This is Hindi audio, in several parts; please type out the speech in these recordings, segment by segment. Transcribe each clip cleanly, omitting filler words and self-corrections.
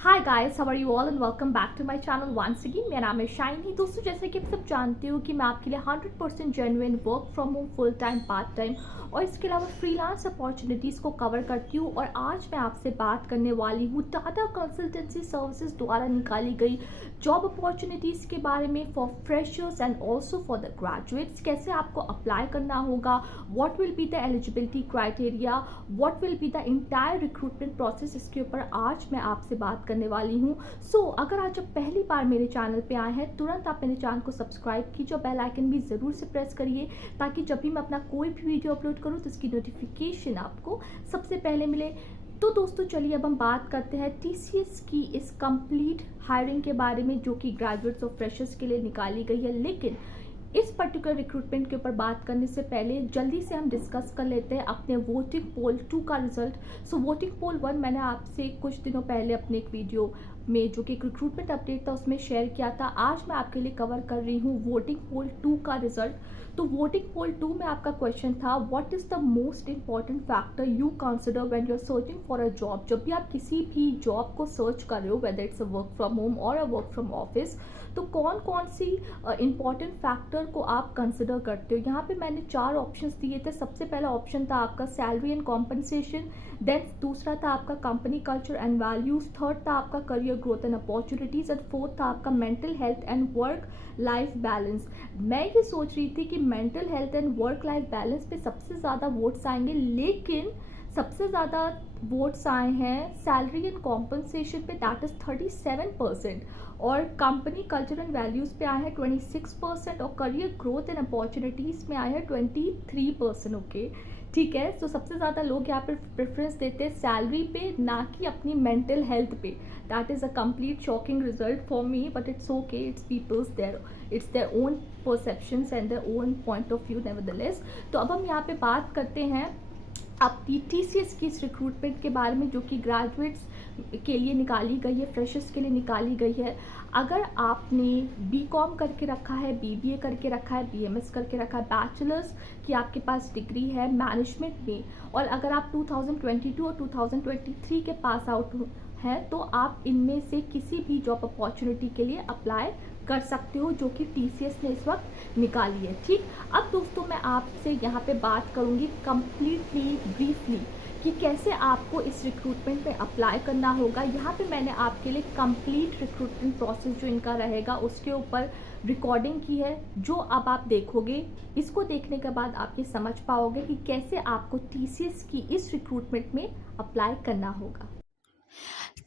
Hi guys, how are you all and welcome back to my channel once again. मेरा नाम है शाइनी। दोस्तों, जैसे कि आप सब जानते हो कि मैं आपके लिए 100% genuine work from home, full time, part time और इसके अलावा फ्रीलांस अपॉर्चुनिटीज़ को कवर करती हूँ। और आज मैं आपसे बात करने वाली हूँ टाटा कंसल्टेंसी सर्विसेज द्वारा निकाली गई जॉब अपॉर्चुनिटीज़ के बारे में for freshers and also for the graduates. कैसे आपको अप्लाई करना होगा, what will be the eligibility criteria, what will be the entire recruitment process, इसके ऊपर आज मैं आपसे बात करने वाली हूँ। अगर आज आप पहली बार मेरे चैनल पे आए हैं, तुरंत आप मेरे चैनल को सब्सक्राइब कीजिए और बेल आइकन भी ज़रूर से प्रेस करिए ताकि जब भी मैं अपना कोई भी वीडियो अपलोड करूँ तो इसकी नोटिफिकेशन आपको सबसे पहले मिले। तो दोस्तों, चलिए अब हम बात करते हैं टीसीएस की इस कंप्लीट हायरिंग के बारे में जो कि ग्रेजुएट्स और फ्रेशर्स के लिए निकाली गई है। लेकिन इस पर्टिकुलर रिक्रूटमेंट के ऊपर बात करने से पहले जल्दी से हम डिस्कस कर लेते हैं अपने वोटिंग पोल 2 का रिजल्ट। वोटिंग पोल 1 मैंने आपसे कुछ दिनों पहले अपने एक वीडियो में जो कि एक रिक्रूटमेंट अपडेट था उसमें शेयर किया था। आज मैं आपके लिए कवर कर रही हूँ वोटिंग पोल 2 का रिजल्ट। तो वोटिंग पोल 2 में आपका क्वेश्चन था, what is the most important factor you consider when you are searching for a job. जब भी आप किसी भी जॉब को सर्च कर रहे हो, whether it's a work from home और अ वर्क फ्रॉम ऑफिस, तो कौन कौन सी इंपॉर्टेंट फैक्टर को आप कंसिडर करते हो। यहाँ पे मैंने 4 ऑप्शंस दिए थे। सबसे पहला ऑप्शन था आपका सैलरी एंड कॉम्पनसेशन, देन दूसरा था आपका company culture and values, third था आपका career growth and opportunities and fourth था आपका mental health and work life balance. मैं ये सोच रही थी कि mental health and work life balance पे सबसे ज़्यादा वोट्स आएंगे, लेकिन सबसे ज़्यादा वोट्स आए हैं सैलरी एंड कॉम्पनसेशन पे, दैट इज़ 37%, और कंपनी कल्चर एंड वैल्यूज़ पे आए हैं 26% और करियर ग्रोथ एंड अपॉर्चुनिटीज़ में आए हैं 23%। ओके, ठीक है। तो सबसे ज़्यादा लोग यहाँ पर प्रेफरेंस देते हैं सैलरी पे, ना कि अपनी मेंटल हेल्थ पे। That is a complete shocking result for me, but it's okay, it's peoples their, it's their own perceptions and their own point of view nevertheless. तो अब हम यहाँ पे बात करते हैं अब टीसीएस की इस रिक्रूटमेंट के बारे में जो कि ग्रेजुएट्स के लिए निकाली गई है, फ्रेशर्स के लिए निकाली गई है। अगर आपने बीकॉम करके रखा है, बीबीए करके रखा है, बीएमएस करके रखा है, बैचलर्स की आपके पास डिग्री है मैनेजमेंट में, और अगर आप 2022 और 2023 के पास आउट हैं, तो आप इनमें से किसी भी जॉब अपॉर्चुनिटी के लिए अप्लाई कर सकते हो जो कि टीसीएस ने इस वक्त निकाली है। ठीक, अब दोस्तों मैं आपसे यहाँ पे बात करूँगी कम्प्लीटली ब्रीफली कि कैसे आपको इस रिक्रूटमेंट में अप्लाई करना होगा। यहाँ पे मैंने आपके लिए कंप्लीट रिक्रूटमेंट प्रोसेस जो इनका रहेगा उसके ऊपर रिकॉर्डिंग की है, जो अब आप देखोगे। इसको देखने के बाद आप ये समझ पाओगे कि कैसे आपको टीसीएस की इस रिक्रूटमेंट में अप्लाई करना होगा।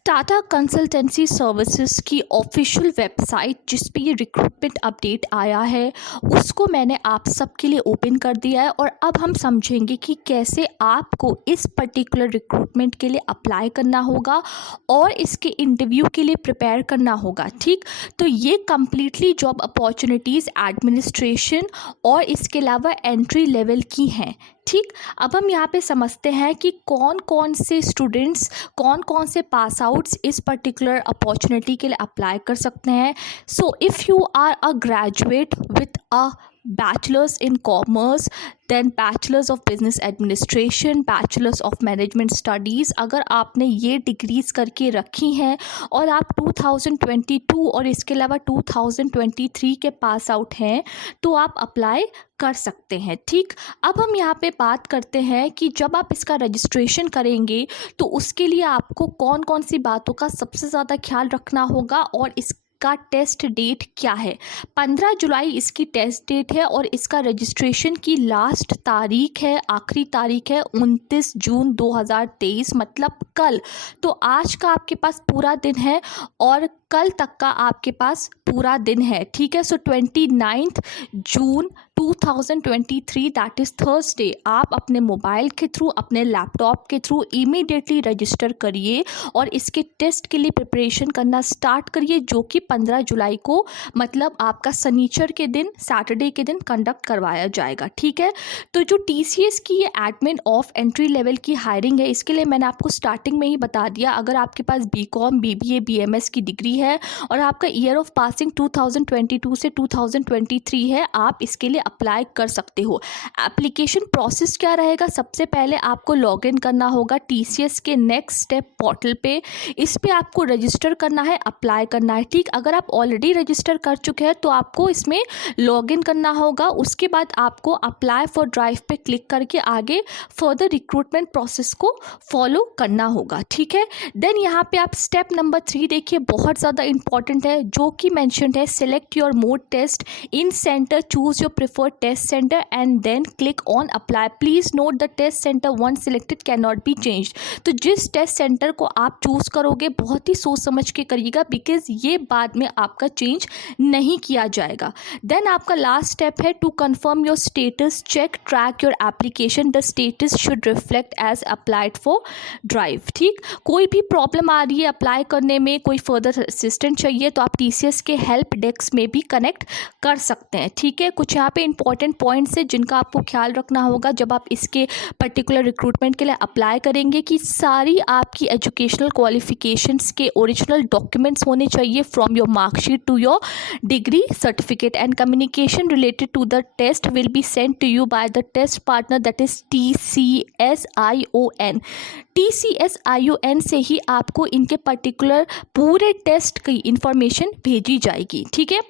टाटा कंसल्टेंसी सर्विसेज की ऑफिशियल वेबसाइट जिस पे ये रिक्रूटमेंट अपडेट आया है उसको मैंने आप सबके लिए ओपन कर दिया है, और अब हम समझेंगे कि कैसे आपको इस पर्टिकुलर रिक्रूटमेंट के लिए अप्लाई करना होगा और इसके इंटरव्यू के लिए प्रिपेयर करना होगा। ठीक, तो ये कम्प्लीटली जॉब अपॉर्चुनिटीज़ एडमिनिस्ट्रेशन और इसके अलावा एंट्री लेवल की हैं। ठीक, अब हम यहाँ पे समझते हैं कि कौन कौन से स्टूडेंट्स, कौन कौन से पास आउट्स इस पर्टिकुलर अपॉर्चुनिटी के लिए अप्लाई कर सकते हैं। So if you are a graduate with a bachelor's in commerce, then bachelor's of business administration, bachelor's of management studies, अगर आपने ये डिग्रीज करके रखी हैं और आप 2022 और इसके अलावा 2023 के पास आउट हैं, तो आप अप्लाई कर सकते हैं। ठीक, अब हम यहाँ पे बात करते हैं कि जब आप इसका रजिस्ट्रेशन करेंगे तो उसके लिए आपको कौन कौन सी बातों का सबसे ज़्यादा ख्याल रखना होगा और इसका टेस्ट डेट क्या है। 15 जुलाई इसकी टेस्ट डेट है और इसका रजिस्ट्रेशन की लास्ट तारीख है, आखिरी तारीख है 29 जून 2023, मतलब कल। तो आज का आपके पास पूरा दिन है और कल तक का आपके पास पूरा दिन है। ठीक है, सो 29 जून 2023 दैट इज़ थर्सडे, आप अपने मोबाइल के थ्रू, अपने लैपटॉप के थ्रू इमीडिएटली रजिस्टर करिए और इसके टेस्ट के लिए प्रिपरेशन करना स्टार्ट करिए, जो कि 15 जुलाई को, मतलब आपका शनिचर के दिन, सैटरडे के दिन कंडक्ट करवाया जाएगा। ठीक है, तो जो टीसीएस की ये एडमिन ऑफ एंट्री लेवल की हायरिंग है, इसके लिए मैंने आपको स्टार्टिंग में ही बता दिया, अगर आपके पास बीकॉम, बीबीए, बीएमएस की डिग्री है है और आपका ईयर ऑफ पासिंग 2022 से 2023 है, आप इसके लिए अप्लाई कर सकते हो। एप्लीकेशन प्रोसेस क्या रहेगा, सबसे पहले आपको लॉगिन करना होगा TCS के नेक्स्ट स्टेप पोर्टल पे। इस पे आपको रजिस्टर करना है, अप्लाई करना है। ठीक, अगर आप ऑलरेडी रजिस्टर कर चुके हैं तो आपको इसमें लॉगिन करना होगा। उसके बाद आपको अप्लाई फॉर ड्राइव पे क्लिक करके आगे फर्दर रिक्रूटमेंट प्रोसेस को फॉलो करना होगा। ठीक है, देन यहाँ पे आप स्टेप नंबर 3 देखिए, बहुत ज़्यादा इंपॉर्टेंट है, जो कि मैंशनड है, select your mode test in centre, choose your preferred test centre and then click on apply. Please note the test centre one selected can not be changed. तो जिस टेस्ट सेंटर को आप चूज़ करोगे बहुत ही सोच समझ के करिएगा, बिकॉज ये बाद में आपका चेंज नहीं किया जाएगा। देन आपका लास्ट स्टेप है to confirm your status, check track your application, the status should reflect as applied for drive. ठीक, कोई भी प्रॉब्लम आ रही है अप्लाई करने में, कोई फर्दर असिस्टेंट चाहिए तो आप TCS के हेल्प डेस्क में भी कनेक्ट कर सकते हैं। ठीक है, कुछ यहाँ पे इंपॉर्टेंट पॉइंट्स है जिनका आपको ख्याल रखना होगा जब आप इसके पर्टिकुलर रिक्रूटमेंट के लिए अप्लाई करेंगे, कि सारी आपकी एजुकेशनल क्वालिफिकेशंस के ओरिजिनल डॉक्यूमेंट्स होने चाहिए from your marksheet to your degree certificate, and communication related to the test will be sent to you by the test partner, that is TCSION। TCSION से ही आपको इनके पर्टिकुलर पूरे टेस्ट की इंफॉर्मेशन भेजी जाएगी। ठीक है,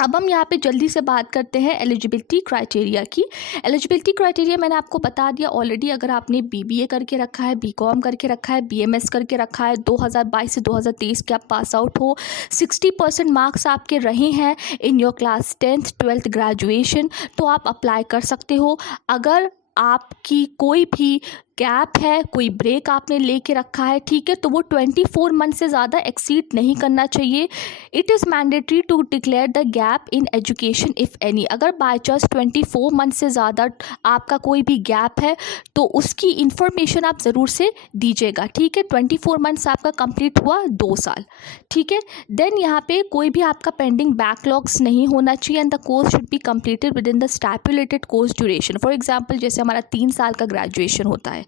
अब हम यहाँ पे जल्दी से बात करते हैं एलिजिबिलिटी क्राइटेरिया की। एलिजिबिलिटी क्राइटेरिया मैंने आपको बता दिया ऑलरेडी। अगर आपने BBA करके रखा है, BCom करके रखा है, BMS करके रखा है, 2022 से 2023 के आप पास आउट हो, 60% मार्क्स आपके रहे हैं in your class 10th 12th graduation, तो आप अप्लाई कर सकते हो। अगर आपकी कोई भी गैप है, कोई ब्रेक आपने लेके रखा है, ठीक है, तो वो 24 मंथ से ज़्यादा एक्सीड नहीं करना चाहिए। It is mandatory to declare the gap in education if any. अगर बाय चांस 24 मंथ से ज़्यादा आपका कोई भी गैप है तो उसकी इन्फॉर्मेशन आप ज़रूर से दीजिएगा। ठीक है, 24 मंथ्स आपका कंप्लीट हुआ 2 साल। ठीक है, देन यहाँ पे कोई भी आपका पेंडिंग बैकलॉग्स नहीं होना चाहिए and the course should be completed within the stipulated course duration. For example, जैसे हमारा 3 साल का ग्रेजुएशन होता है,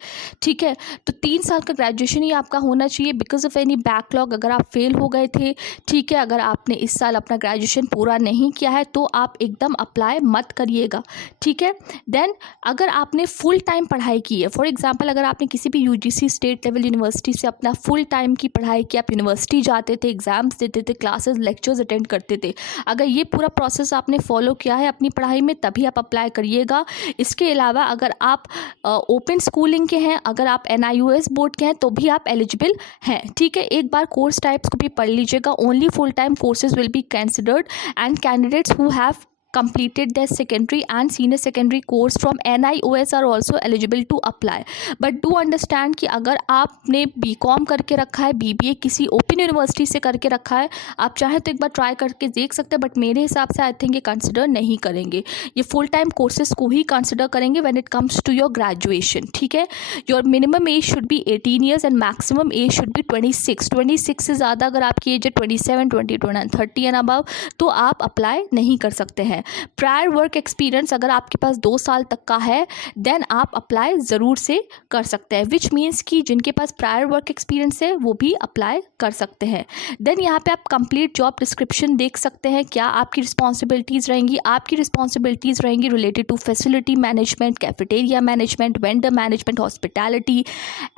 ठीक है, तो 3 साल का ग्रेजुएशन ही आपका होना चाहिए। बिकॉज ऑफ एनी बैकलॉग, अगर आप फेल हो गए थे, ठीक है, अगर आपने इस साल अपना ग्रेजुएशन पूरा नहीं किया है तो आप एकदम अप्लाई मत करिएगा। ठीक है, देन अगर आपने फुल टाइम पढ़ाई की है, फॉर एग्जांपल अगर आपने किसी भी UGC स्टेट लेवल यूनिवर्सिटी से अपना फुल टाइम की पढ़ाई की, आप यूनिवर्सिटी जाते थे, एग्जाम्स देते थे, क्लासेस लेक्चर्स अटेंड करते थे, अगर ये पूरा प्रोसेस आपने फॉलो किया है अपनी पढ़ाई में, तभी आप अप्लाई करिएगा। इसके अलावा अगर आप ओपन स्कूलिंग के हैं, अगर आप NIOS बोर्ड के हैं तो भी आप एलिजिबल हैं। ठीक है, एक बार कोर्स टाइप्स को भी पढ़ लीजिएगा। Only full time courses will be considered and candidates who have completed their secondary and senior secondary course from NIOS are also eligible to apply. But do understand कि अगर आपने BCom करके रखा है, BBA किसी ओपन यूनिवर्सिटी से करके रखा है, आप चाहे तो एक बार ट्राई करके देख सकते हैं, बट मेरे हिसाब से आई थिंक ये कंसिडर नहीं करेंगे। ये फुल टाइम कोर्सेज को ही कंसिडर करेंगे when it comes to your graduation. ठीक है, your minimum age should be 18 years and maximum age should be 26 से ज़्यादा अगर आपकी एज है 27, 22 एंड 30 एंड अबव, तो आप अप्लाई नहीं कर सकते हैं। प्रायर वर्क एक्सपीरियंस अगर आपके पास 2 साल तक का है, देन आप अप्लाई ज़रूर से कर सकते हैं, विच मीन्स कि जिनके पास प्रायर वर्क एक्सपीरियंस है वो भी अप्लाई कर सकते हैं। देन यहाँ पे आप कंप्लीट जॉब डिस्क्रिप्शन देख सकते हैं, क्या आपकी रिस्पॉन्सिबिलिटीज़ रहेंगी। आपकी रिस्पॉन्सिबिलिटीज़ रहेंगी related to facility management, cafeteria management, vendor management, hospitality,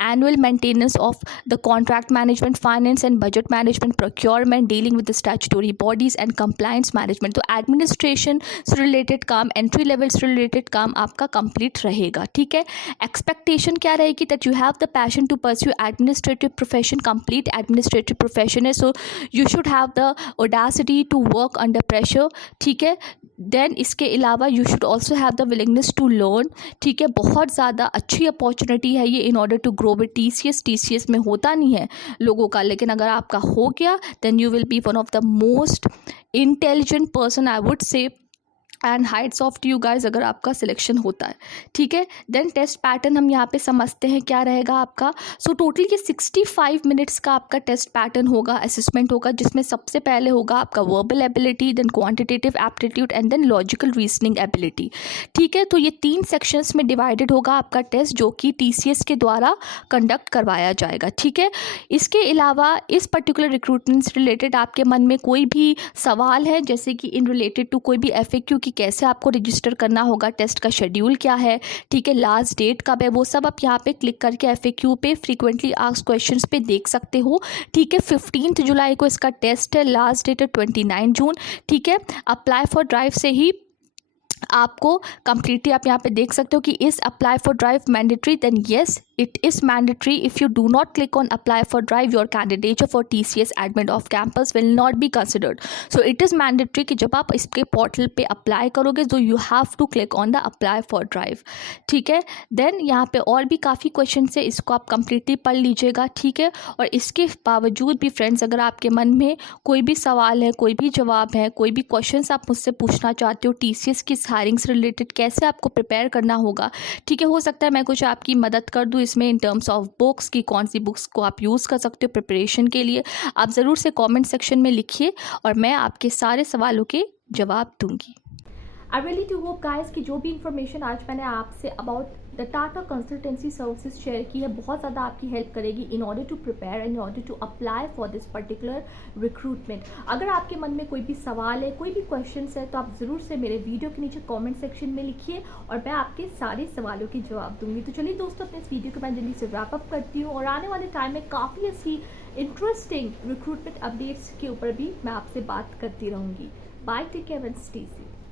annual maintenance of the contract management, finance and budget management, procurement, dealing with the statutory bodies and compliance management. तो एडमिनिस्ट्रेशन से रिलेटेड काम, एंट्री लेवल से रिलेटेड काम आपका कंप्लीट रहेगा। ठीक है, एक्सपेक्टेशन क्या रहेगी, that you have the passion to pursue administrative profession, complete administrative profession है, so you should have the audacity to work under pressure. ठीक है, देन इसके अलावा you should also have the willingness to learn. ठीक है, बहुत ज़्यादा अच्छी अपॉर्चुनिटी है ये in order to grow with TCS में होता नहीं है लोगों का, लेकिन अगर आपका हो गया then you will be one of the most intelligent person, I would say, and hats off to you guys अगर आपका सिलेक्शन होता है, ठीक है। देन टेस्ट पैटर्न हम यहाँ पे समझते हैं क्या रहेगा आपका। सो टोटल ये 65 मिनट्स का आपका टेस्ट पैटर्न होगा, असेसमेंट होगा, जिसमें सबसे पहले होगा आपका verbal ability, then quantitative aptitude and then logical reasoning ability, ठीक है। तो ये 3 सेक्शंस में डिवाइडेड होगा आपका टेस्ट, जो कि TCS के द्वारा कंडक्ट करवाया जाएगा, ठीक है। इसके अलावा इस पर्टिकुलर रिक्रूटमेंट से रिलेटेड आपके मन में कोई भी सवाल है, जैसे कि इन रिलेटेड टू कोई भी FAQ कि कैसे आपको रजिस्टर करना होगा, टेस्ट का शेड्यूल क्या है, ठीक है, लास्ट डेट कब है, वो सब आप यहाँ पे क्लिक करके FAQ पे फ्रीक्वेंटली आस्क्ड क्वेश्चंस पे देख सकते हो, ठीक है। 15 जुलाई को इसका टेस्ट है, लास्ट डेट है 29 जून, ठीक है। अप्लाई फॉर ड्राइव से ही आपको कंप्लीटली आप यहाँ पे देख सकते हो कि इस apply for drive mandatory, then yes it is mandatory. If you do not click on apply for drive, your candidature for TCS admit off campus will not be considered. So it is mandatory कि जब आप इसके पोर्टल पे अप्लाई करोगे तो you have to click on the apply for drive, ठीक है। देन यहाँ पे और भी काफ़ी क्वेश्चन है, इसको आप कंप्लीटली पढ़ लीजिएगा, ठीक है। और इसके बावजूद भी फ्रेंड्स, अगर आपके मन में कोई भी सवाल है, कोई भी जवाब है, कोई भी क्वेश्चन आप मुझसे पूछना चाहते हो TCS की हायरिंग से रिलेटेड, कैसे आपको प्रिपेयर करना होगा, ठीक है, हो सकता है मैं कुछ आपकी मदद कर दूँ इसमें इन टर्म्स ऑफ बुक्स की, कौन सी बुक्स को आप यूज़ कर सकते हो प्रिपरेशन के लिए, आप ज़रूर से कमेंट सेक्शन में लिखिए और मैं आपके सारे सवालों के जवाब दूंगी। I really do hope guys कि जो भी इंफॉर्मेशन आज मैंने आपसे about the Tata consultancy services share की है, बहुत ज़्यादा आपकी हेल्प करेगी in order to prepare and in order to apply for this particular recruitment. अगर आपके मन में कोई भी सवाल है, कोई भी क्वेश्चन है, तो आप ज़रूर से मेरे वीडियो के नीचे कमेंट सेक्शन में लिखिए और मैं आपके सारे सवालों के जवाब दूंगी। तो चलिए दोस्तों, अपने इस वीडियो को मैं जल्दी से रैप अप करती हूँ और आने वाले टाइम में काफ़ी ऐसी इंटरेस्टिंग रिक्रूटमेंट अपडेट्स के ऊपर भी मैं आपसे बात करती रहूँगी। Bye, take care and stay safe.